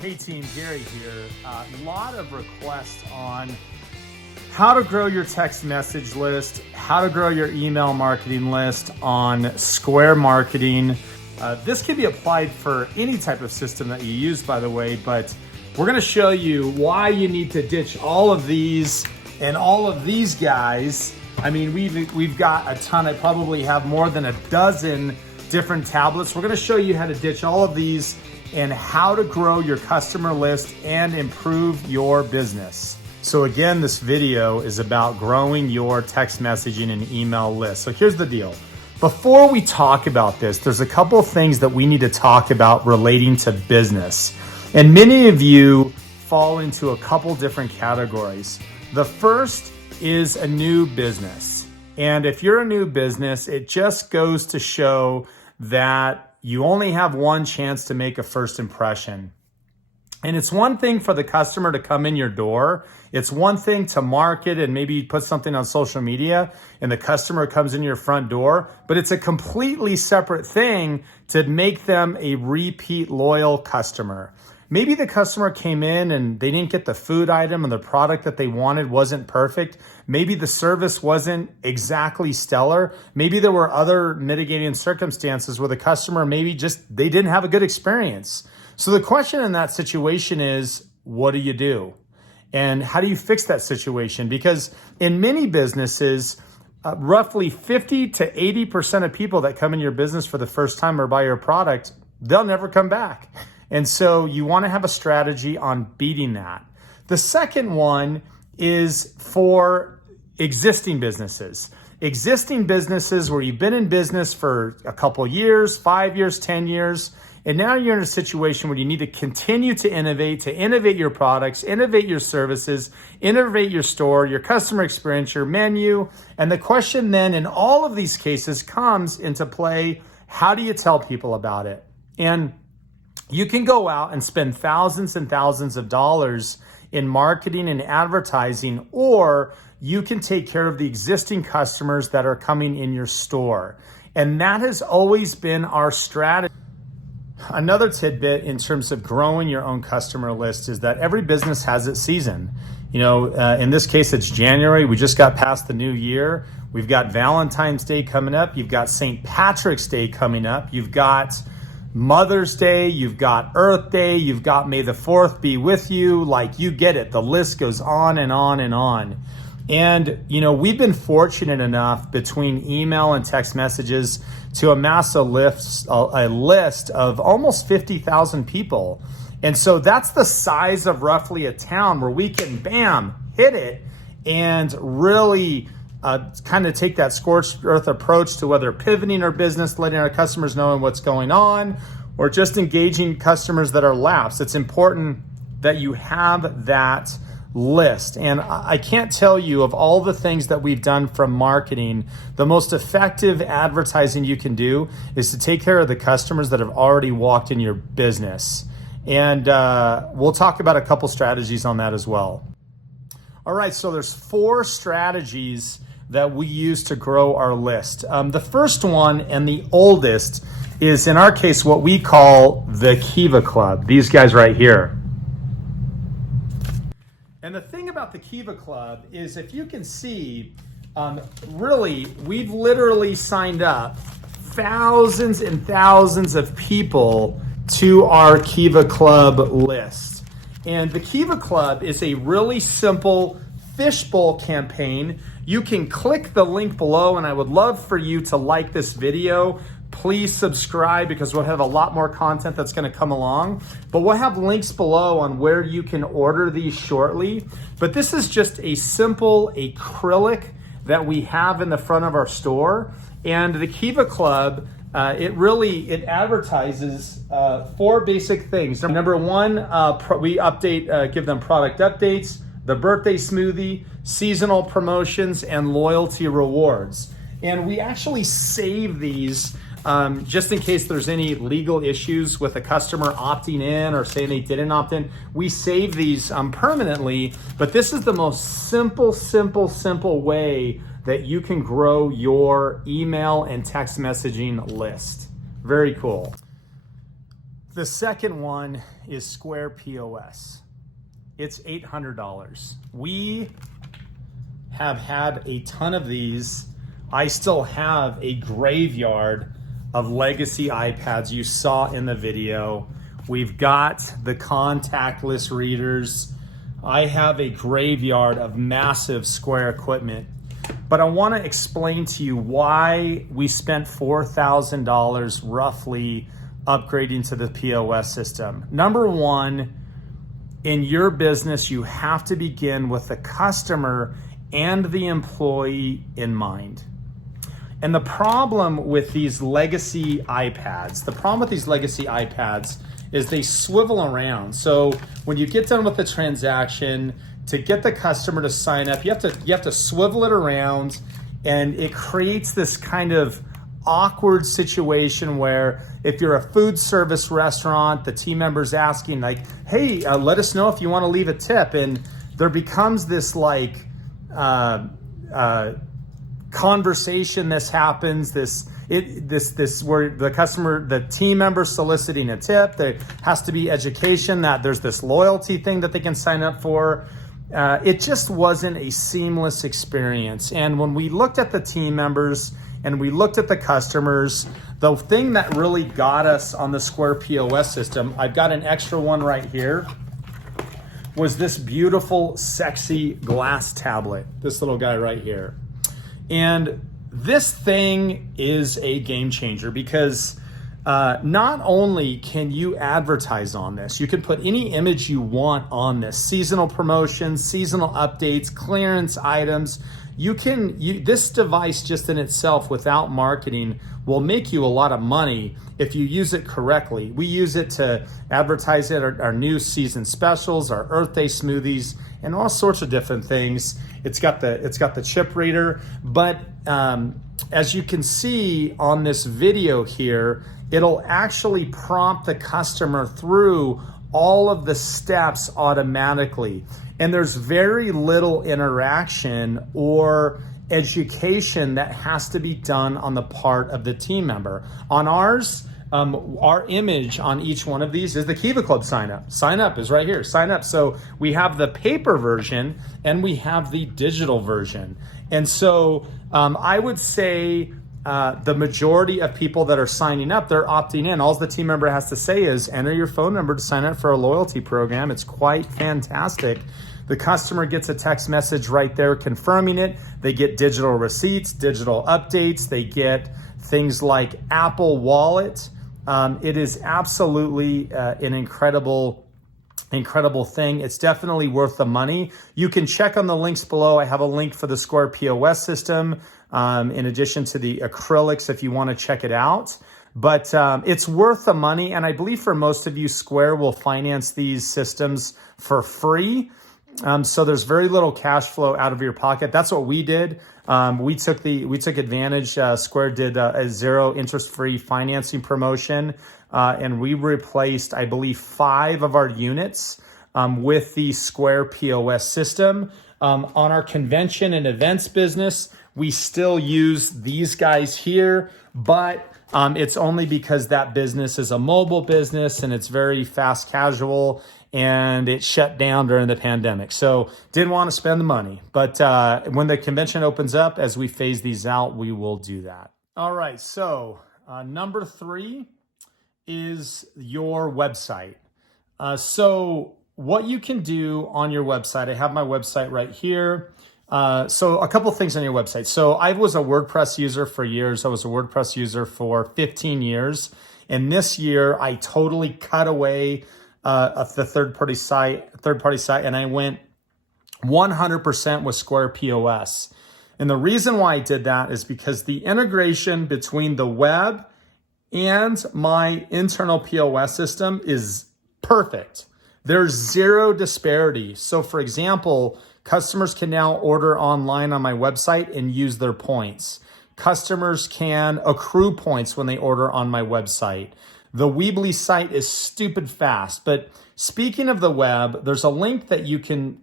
Hey team, Gary here. A lot of requests on how to grow your text message list, how to grow your email marketing list on Square Marketing. This can be applied for any type of system that you use, by the way, but we're gonna show you why you need to ditch all of these and all of these guys. I mean, we've got a ton. I probably have more than a dozen different tablets. We're gonna show you how to ditch all of these and how to grow your customer list and improve your business. So again, this video is about growing your text messaging and email list. So here's the deal. Before we talk about this, there's a couple of things that we need to talk about relating to business. And many of you fall into a couple different categories. The first is a new business. And if you're a new business, it just goes to show that you only have one chance to make a first impression. And it's one thing for the customer to come in your door. It's one thing to market and maybe put something on social media and the customer comes in your front door, but it's a completely separate thing to make them a repeat loyal customer. Maybe the customer came in and they didn't get the food item and the product that they wanted wasn't perfect. Maybe the service wasn't exactly stellar. Maybe there were other mitigating circumstances where the customer maybe just, they didn't have a good experience. So the question in that situation is, what do? And how do you fix that situation? Because in many businesses, roughly 50 to 80% of people that come in your business for the first time or buy your product, they'll never come back. And so you want to have a strategy on beating that. The second one is for existing businesses. Existing businesses where you've been in business for a couple years, 5 years, 10 years, and now you're in a situation where you need to continue to innovate your products, innovate your services, innovate your store, your customer experience, your menu. And the question then in all of these cases comes into play, how do you tell people about it? And you can go out and spend thousands and thousands of dollars in marketing and advertising, or you can take care of the existing customers that are coming in your store. And that has always been our strategy. Another tidbit in terms of growing your own customer list is that every business has its season. In this case, it's January. We just got past the new year. We've got Valentine's Day coming up. You've got St. Patrick's Day coming up. You've got Mother's Day, you've got Earth Day, you've got May the 4th be with you. Like, you get it. The list goes on and on and on. And, we've been fortunate enough between email and text messages to amass a list of almost 50,000 people. And so that's the size of roughly a town where we can, bam, hit it and really kind of take that scorched earth approach to whether pivoting our business, letting our customers know what's going on, or just engaging customers that are lapsed. It's important that you have that list. And I can't tell you, of all the things that we've done from marketing, the most effective advertising you can do is to take care of the customers that have already walked in your business. And we'll talk about a couple strategies on that as well. All right, so there's 4 strategies that we use to grow our list. The first one and the oldest is, in our case, what we call the Kiva Club. These guys right here. And the thing about the Kiva Club is, if you can see, really, we've literally signed up thousands and thousands of people to our Kiva Club list. And the Kiva Club is a really simple Fishbowl campaign. You can click the link below, and I would love for you to like this video. Please subscribe, because we'll have a lot more content that's going to come along. But we'll have links below on where you can order these shortly. But this is just a simple acrylic that we have in the front of our store. And the Kiva Club, it advertises 4 basic things. Number 1, we give them product updates, the birthday smoothie, seasonal promotions, and loyalty rewards. And we actually save these just in case there's any legal issues with a customer opting in or saying they didn't opt in. We save these permanently, but this is the most simple way that you can grow your email and text messaging list. Very cool. The second one is Square POS. It's $800. We have had a ton of these. I still have a graveyard of legacy iPads you saw in the video. We've got the contactless readers. I have a graveyard of massive Square equipment. But I want to explain to you why we spent $4,000 roughly upgrading to the POS system. Number one, in your business, you have to begin with the customer and the employee in mind. And the problem with these legacy iPads, is they swivel around. So when you get done with the transaction, to get the customer to sign up, you have to swivel it around, and it creates this kind of awkward situation where if you're a food service restaurant, the team member's asking like, hey, let us know if you want to leave a tip. And there becomes this like conversation. This happens, this where the team member soliciting a tip. There has to be education that there's this loyalty thing that they can sign up for. It just wasn't a seamless experience. And when we looked at the team members and we looked at the customers, the thing that really got us on the Square POS system, I've got an extra one right here, was this beautiful, sexy glass tablet, this little guy right here. And this thing is a game changer because not only can you advertise on this, you can put any image you want on this, seasonal promotions, seasonal updates, clearance items. This device just in itself without marketing will make you a lot of money if you use it correctly. We use it to advertise our new season specials, our Earth Day smoothies, and all sorts of different things. It's got the chip reader, but as you can see on this video here, it'll actually prompt the customer through all of the steps automatically. And there's very little interaction or education that has to be done on the part of the team member. On ours, our image on each one of these is the Kiva Club sign up. Sign up is right here, sign up. So we have the paper version and we have the digital version. And so I would say the majority of people that are signing up, they're opting in. All the team member has to say is enter your phone number to sign up for a loyalty program. It's quite fantastic. The customer gets a text message right there confirming it. They get digital receipts, digital updates. They get things like Apple Wallet. It is absolutely an incredible thing. It's definitely worth the money. You can check on the links below. I have a link for the Square POS system, in addition to the acrylics if you want to check it out. But it's worth the money. And I believe for most of you, Square will finance these systems for free. So there's very little cash flow out of your pocket. That's what we did. We took advantage. Square did a zero interest-free financing promotion, and we replaced, I believe, 5 of our units with the Square POS system. On our convention and events business, we still use these guys here, but it's only because that business is a mobile business and it's very fast casual, and it shut down during the pandemic. So didn't want to spend the money. But when the convention opens up, as we phase these out, we will do that. All right, so number 3 is your website. So what you can do on your website, I have my website right here. So a couple things on your website. So I was a WordPress user for years. I was a WordPress user for 15 years. And this year I totally cut away the third-party site, and I went 100% with Square POS. And the reason why I did that is because the integration between the web and my internal POS system is perfect. There's zero disparity. So for example, customers can now order online on my website and use their points. Customers can accrue points when they order on my website. The Weebly site is stupid fast. But speaking of the web, there's a link that you can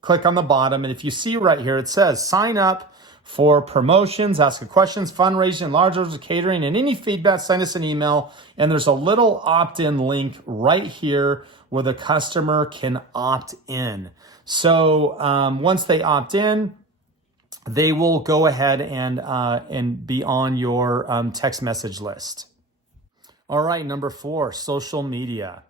click on the bottom. And if you see right here, it says sign up for promotions, ask a questions, fundraising, large orders, catering, and any feedback, send us an email. And there's a little opt-in link right here where the customer can opt in. So once they opt in, they will go ahead and be on your text message list. All right, number 4, social media.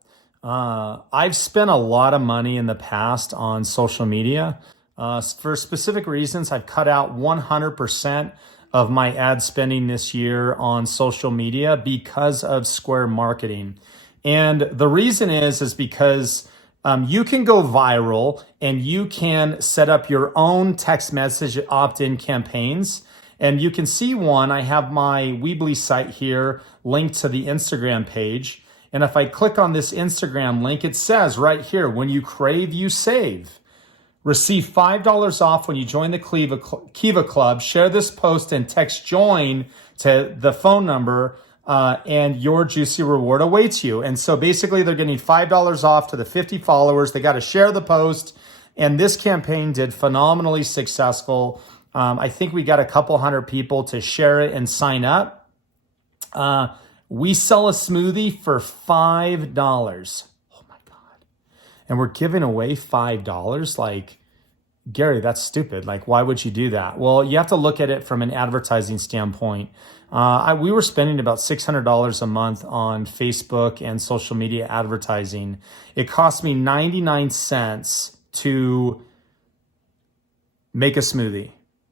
I've spent a lot of money in the past on social media. For specific reasons, I've cut out 100% of my ad spending this year on social media because of Square marketing. And the reason is because you can go viral and you can set up your own text message opt-in campaigns. And you can see one. I have my Weebly site here linked to the Instagram page. And if I click on this Instagram link, it says right here, when you crave, you save. Receive $5 off when you join the Kiva Club. Share this post and text join to the phone number and your juicy reward awaits you. And so basically they're getting $5 off to the 50 followers. They got to share the post. And this campaign did phenomenally successful. I think we got a couple hundred people to share it and sign up. We sell a smoothie for $5. Oh my God. And we're giving away $5. Like, Gary, that's stupid. Like, why would you do that? Well, you have to look at it from an advertising standpoint. We were spending about $600 a month on Facebook and social media advertising. It cost me 99 cents to make a smoothie.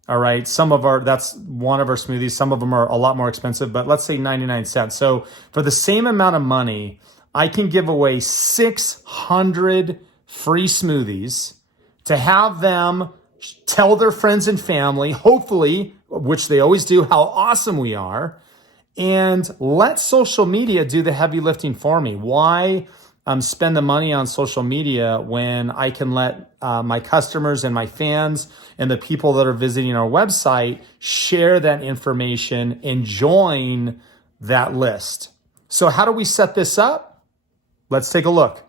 All right. That's one of our smoothies. Some of them are a lot more expensive, but let's say 99 cents. So for the same amount of money, I can give away 600 free smoothies to have them tell their friends and family, hopefully, which they always do, how awesome we are, and let social media do the heavy lifting for me. Why spend the money on social media when I can let my customers and my fans and the people that are visiting our website share that information and join that list? So how do we set this up? Let's take a look.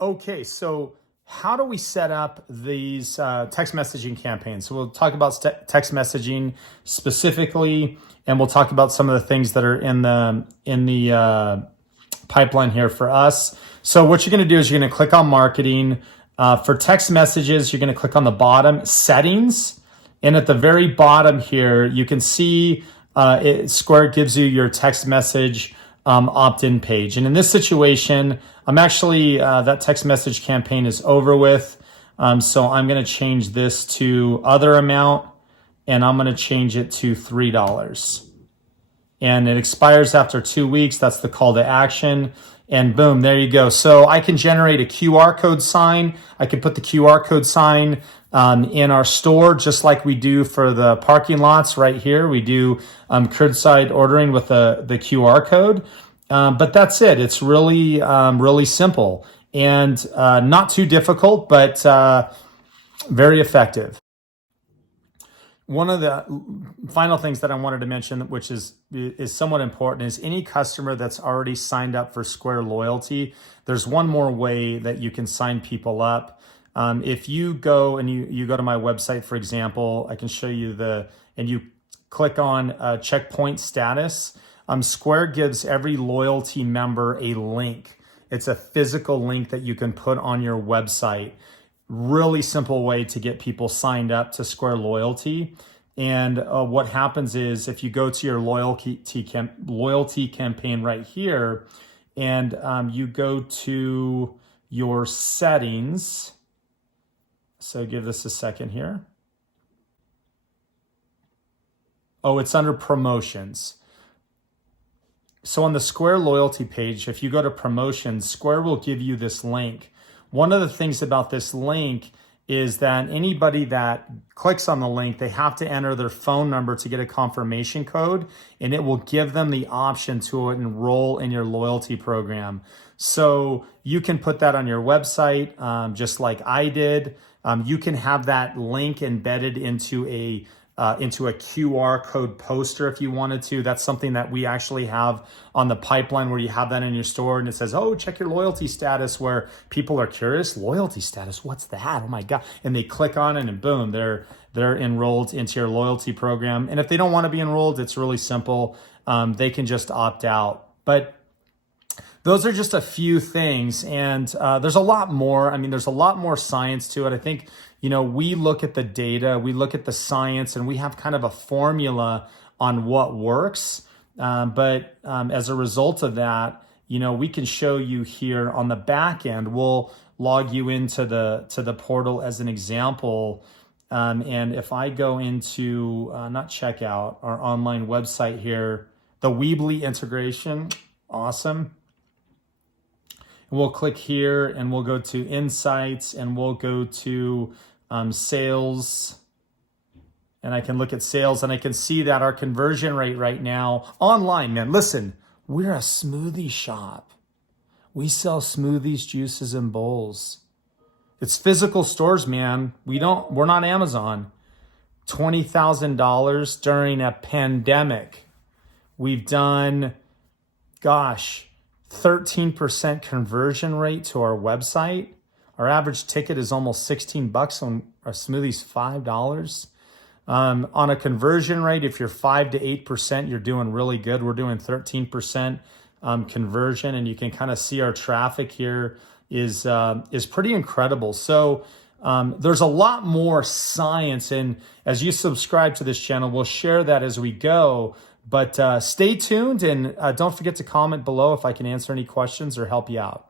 Okay, so how do we set up these text messaging campaigns? So we'll talk about text messaging specifically, and we'll talk about some of the things that are in the pipeline here for us. So what you're going to do is you're going to click on marketing. For text messages, you're going to click on the bottom, settings. And at the very bottom here, you can see Square gives you your text message opt-in page. And in this situation, I'm actually, that text message campaign is over with. So I'm going to change this to other amount, and I'm going to change it to $3. And it expires after 2 weeks. That's the call to action. And boom, there you go. So I can generate a QR code sign. I can put the QR code sign in our store, just like we do for the parking lots right here. We do curbside ordering with the QR code. But that's it. It's really, really simple and not too difficult, but very effective. One of the final things that I wanted to mention, which is somewhat important, is any customer that's already signed up for Square Loyalty, there's one more way that you can sign people up. If you go and you go to my website, for example, I can show you and you click on checkpoint status. Square gives every loyalty member a link. It's a physical link that you can put on your website. Really simple way to get people signed up to Square Loyalty. And what happens is if you go to your loyalty campaign right here, and you go to your settings. So give this a second here. Oh, it's under promotions. So on the Square Loyalty page, if you go to promotions, Square will give you this link. One of the things about this link is that anybody that clicks on the link, they have to enter their phone number to get a confirmation code, and it will give them the option to enroll in your loyalty program. So you can put that on your website, just like I did. You can have that link embedded into a into a QR code poster if you wanted to. That's something that we actually have on the pipeline, where you have that in your store and it says, oh, check your loyalty status, where people are curious. Loyalty status, what's that? Oh my God. And they click on it and boom, they're enrolled into your loyalty program. And if they don't want to be enrolled, it's really simple. They can just opt out. But those are just a few things. And there's a lot more. I mean, there's a lot more science to it. I think, we look at the data, we look at the science, and we have kind of a formula on what works. But as a result of that, we can show you here on the back end. We'll log you into the portal as an example. And if I go into, not checkout, our online website here, the Weebly integration, awesome. We'll click here and we'll go to Insights and we'll go to Sales. And I can look at sales and I can see that our conversion rate right now online, man, listen, we're a smoothie shop. We sell smoothies, juices, and bowls. It's physical stores, man. We're not Amazon. $20,000 during a pandemic. We've done, 13% conversion rate to our website. Our average ticket is almost $16 on our smoothies, $5. On a conversion rate, if you're 5 to 8%, you're doing really good. We're doing 13% conversion, and you can kind of see our traffic here is pretty incredible. So there's a lot more science, and as you subscribe to this channel, we'll share that as we go. But stay tuned, and don't forget to comment below if I can answer any questions or help you out.